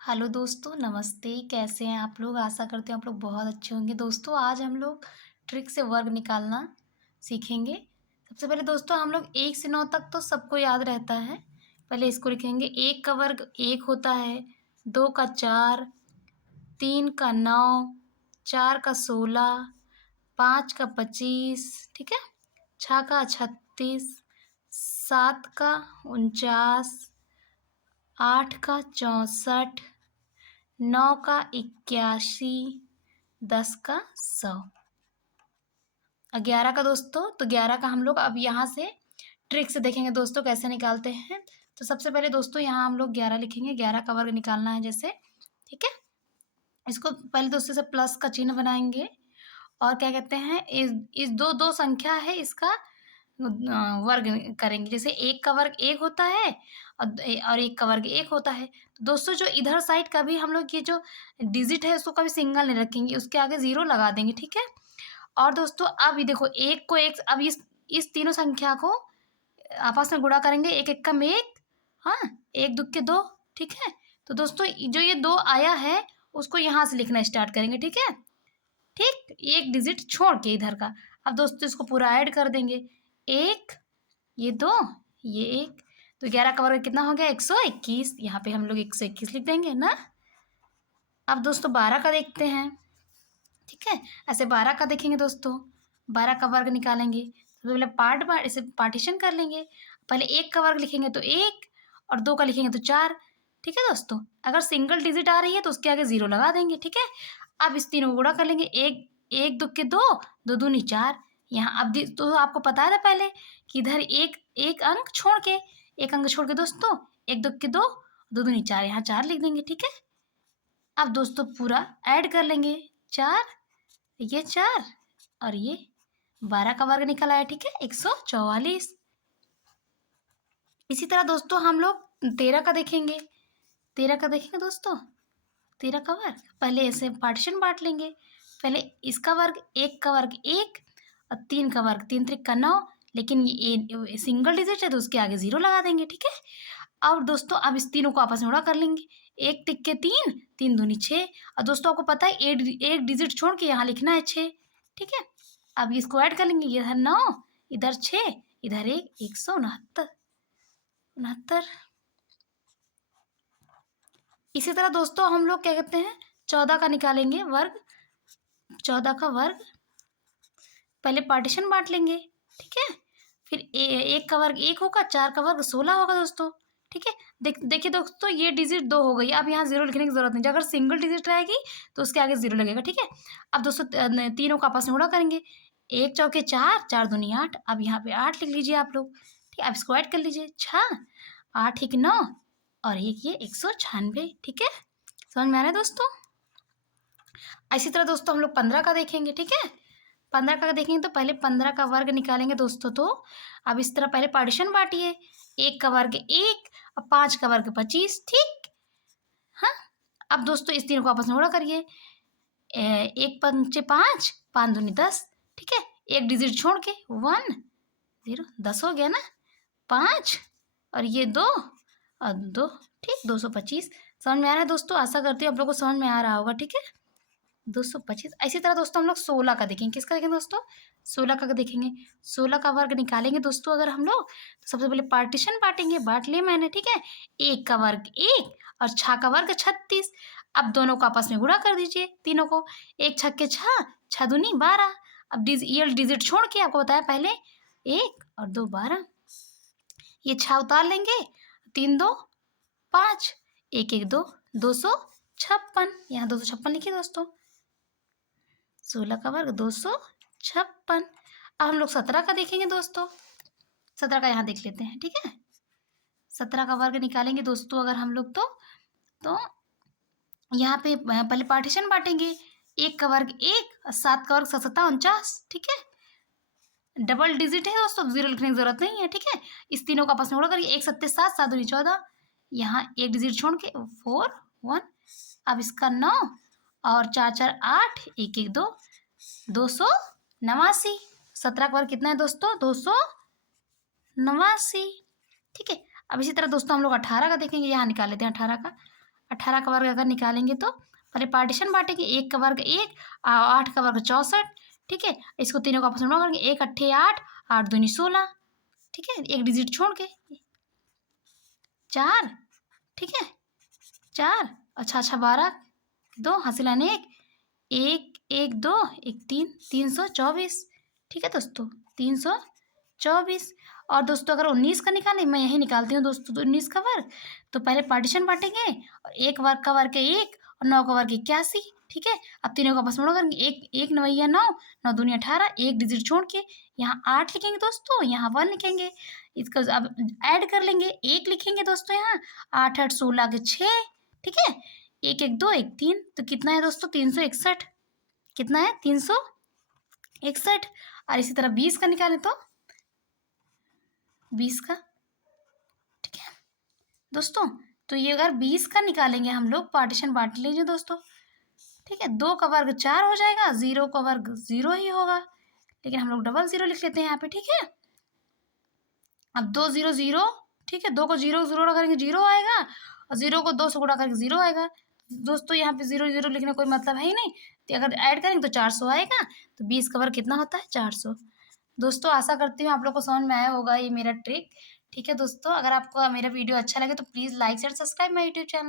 Hello दोस्तों, नमस्ते। कैसे हैं आप लोग? आशा करते हैं आप लोग बहुत अच्छे होंगे। दोस्तों, आज हम लोग ट्रिक से वर्ग निकालना सीखेंगे। सबसे पहले दोस्तों हम लोग 1 से 9 तक तो सबको याद रहता है। पहले इसको लिखेंगे। 1 का वर्ग 1 होता है, 2 का 4, 3 का 9, 4 का 16, 5 का 25, ठीक है? 6 का 36, 7 का 49, 8 का 64, 9 का 81, 10 का 100। 11 का दोस्तों, तो 11 का हम लोग अब यहाँ से ट्रिक से देखेंगे दोस्तों कैसे निकालते हैं। तो सबसे पहले दोस्तों यहाँ हम लोग 11 लिखेंगे। 11 का वर्ग निकालना है जैसे, ठीक है। इसको पहले दोस्तों से प्लस का चिन्ह बनाएंगे और क्या कहते हैं, इस दो दो संख्या है, इसका वर्ग करेंगे। जैसे 1 का वर्ग 1 होता है और 1 का वर्ग 1 होता है। तो दोस्तों जो इधर साइड का भी हम लोग ये जो डिजिट है उसको कभी सिंगल नहीं रखेंगे, उसके आगे ज़ीरो लगा देंगे, ठीक है। और दोस्तों अब ये देखो 1 को 1, अब इस तीनों संख्या को आपस में गुणा करेंगे, 1 एकम में 1, हाँ, 1 दूके 2, ठीक है। तो दोस्तों जो ये 2 आया है उसको यहाँ से लिखना स्टार्ट करेंगे, ठीक है। ठीक, एक डिजिट छोड़ के इधर का। अब दोस्तों इसको पूरा ऐड कर देंगे। 1, ये 2, ये 1, तो 11 का वर्ग कितना हो गया? 121। यहाँ पे हम लोग 121 लिख देंगे ना। अब दोस्तों 12 का देखते हैं, ठीक है। ऐसे 12 का देखेंगे दोस्तों, 12 का वर्ग निकालेंगे। सबसे पहले पार्ट पार्ट इसे पार्टीशन कर लेंगे। पहले 1 का वर्ग लिखेंगे तो 1 और 2 का लिखेंगे तो 4, ठीक है दोस्तों। अगर सिंगल डिजिट आ रही है तो उसके आगे 0 लगा देंगे, ठीक है। अब इस तीनों को गुणा कर लेंगे। 1 1 दूके 2, 2 दूनी 4। यहाँ अब तो आपको पता था पहले कि इधर एक एक अंक छोड़ के, एक अंक छोड़ के दोस्तों 1 दूके 2, 2 दूनी 4, यहाँ 4 लिख देंगे, ठीक है। अब दोस्तों पूरा ऐड कर लेंगे। 4, ये 4 और ये 12 का वर्ग निकल आया, ठीक है, 144। इसी तरह दोस्तों हम लोग 13 का देखेंगे। 13 का देखेंगे दोस्तों, 13 का वर्ग पहले ऐसे पार्टीशन बांट लेंगे। पहले इसका वर्ग, 1 का वर्ग 1 और 3 का वर्ग 3 त्रिक का 9, लेकिन ये सिंगल डिजिट है तो उसके आगे 0 लगा देंगे, ठीक है। अब दोस्तों अब इस तीनों को आपस में गुणा कर लेंगे। 1 तिक के 3, 3 दूनी 6, और दोस्तों आपको पता है एक डिजिट छोड़ के यहाँ लिखना है 6, ठीक है। अब इसको ऐड कर लेंगे। इधर 9, इधर 6, इधर 1, 169, 69। इसी तरह दोस्तों हम लोग क्या कहते हैं, 14 का निकालेंगे वर्ग। 14 का वर्ग पहले पार्टीशन बांट लेंगे, ठीक है। फिर 1 का वर्ग 1 होगा, 4 का वर्ग 16 होगा दोस्तों, ठीक है। देखिए दोस्तों ये डिजिट 2 हो गई। अब यहाँ 0 लिखने की जरूरत नहीं, अगर सिंगल डिजिट रहेगी तो उसके आगे 0 लगेगा, ठीक है। अब दोस्तों तीनों का आपस में गुणा करेंगे। 1 चौके 4, 4 दूनी 8, अब यहाँ पे 8 लिख लीजिए आप लोग, ठीक है। अब इसको ऐड कर लीजिए। 6, 8 एक 9 और एक ये 196, ठीक है। समझ में आ रहा है दोस्तों? इसी तरह दोस्तों हम लोग 15 का देखेंगे, ठीक है। 15 का देखेंगे तो पहले 15 का वर्ग निकालेंगे दोस्तों। तो अब इस तरह पहले पार्टीशन बांटिए। 1 का वर्ग 1 और 5 का वर्ग 25, ठीक। हाँ, अब दोस्तों इस तीनों को आपस में गुणा करिए। 1 पंचे 5, 5 दूनी 10, ठीक है। एक डिजिट छोड़ के 1 0, 10 हो गया ना। 5 और ये 2 और 2, ठीक, 225। समझ में आ रहा है दोस्तों? आशा करती हूँ आप लोगों को समझ में आ रहा होगा, ठीक है। 225। इसी तरह दोस्तों हम लोग 16 का देखेंगे। किसका देखेंगे दोस्तों? 16 का देखेंगे। 16 का वर्ग निकालेंगे दोस्तों अगर हम लोग, तो सबसे पहले पार्टीशन बांटेंगे, बांट लिए मैंने, ठीक है। 1 का वर्ग 1 और 6 का वर्ग 36। अब दोनों को आपस में गुणा कर दीजिए, तीनों को। 1 छक्के 6, 6 दूनी 12। अब ये डिजिट छोड़ के आपको बताया पहले 1 और 2 12, ये 6 उतार लेंगे। 3 2 5, 1 1 2, 256, यहाँ 256 लिखिए दोस्तों। 16 का वर्ग 256। अब हम लोग 17 का देखेंगे दोस्तों। 17 का यहाँ देख लेते हैं, ठीक है। 17 का वर्ग निकालेंगे दोस्तों अगर हम लोग तो यहाँ पे पहले पार्टीशन बांटेंगे। 1 का वर्ग 1 और 7 का वर्ग 7 7 49, ठीक है। डबल डिजिट है दोस्तों, 0 लिखने की जरूरत नहीं है, ठीक है। इस तीनों का आपस में गुणा करिए। 1 7 7, 7 दूनी 14, यहाँ एक डिजिट छोड़ के 4 1। अब इसका 9 और 4 4 8, 1 1 2, 289। 17 का वर्ग कितना है दोस्तों? 289, ठीक है। अब इसी तरह दोस्तों हम लोग 18 का देखेंगे। यहाँ निकाल लेते हैं 18 का। 18 का वर्ग अगर निकालेंगे तो पहले पार्टीशन बांटेंगे, 1 का वर्ग 1, 8 का वर्ग 64, ठीक है। इसको तीनों को आपस में गुणा करेंगे, 1 अट्ठे 8, 8 दूनी 16, ठीक है, एक डिजिट छोड़ के 4, ठीक है, 4, अच्छा 12, 2 हासिल 1, 1 1 2 1 3, 324, ठीक है दोस्तों, 324। और दोस्तों अगर 19 का निकालें, मैं यही निकालती हूँ दोस्तों, तो 19 का वर्ग, तो पहले पार्टीशन बांटेंगे और 1 वर्ग का वर्ग है 1 और 9 का वर्ग 81, ठीक है। अब तीनों का आपस में गुणा करेंगे, 1 1 9 9, 9 दूनी 18, एक डिजिट छोड़ के यहाँ 8 लिखेंगे दोस्तों, यहाँ 1 लिखेंगे। इसका अब ऐड कर लेंगे, 1 लिखेंगे दोस्तों यहाँ, 8 8 16 के 6, ठीक है, 1 1 2 1 3, तो कितना है दोस्तों 361, कितना है 361। और इसी तरह 20 का निकालें तो 20 का, ठीक है दोस्तों। तो ये अगर 20 का निकालेंगे हम लोग, पार्टीशन बांट लीजिए दोस्तों, ठीक है। 2 का वर्ग 4 हो जाएगा, 0 का वर्ग 0 ही होगा, लेकिन हम लोग डबल 0 लिख लेते हैं यहाँ पे, ठीक है। अब 2 0 0, ठीक है, 2 को 0 से गुणा करेंगे 0 आएगा और 0 को 2 से गुणा करके 0 आएगा दोस्तों। यहाँ पे 0 0 लिखने कोई मतलब है ही नहीं, तो अगर ऐड करेंगे तो 400 आएगा। तो 20 का वर्ग कितना होता है 400। दोस्तों आशा करती हूँ आप लोग को समझ में आया होगा ये मेरा ट्रिक, ठीक है दोस्तों। अगर आपको मेरा वीडियो अच्छा लगे तो please like and subscribe my YouTube channel.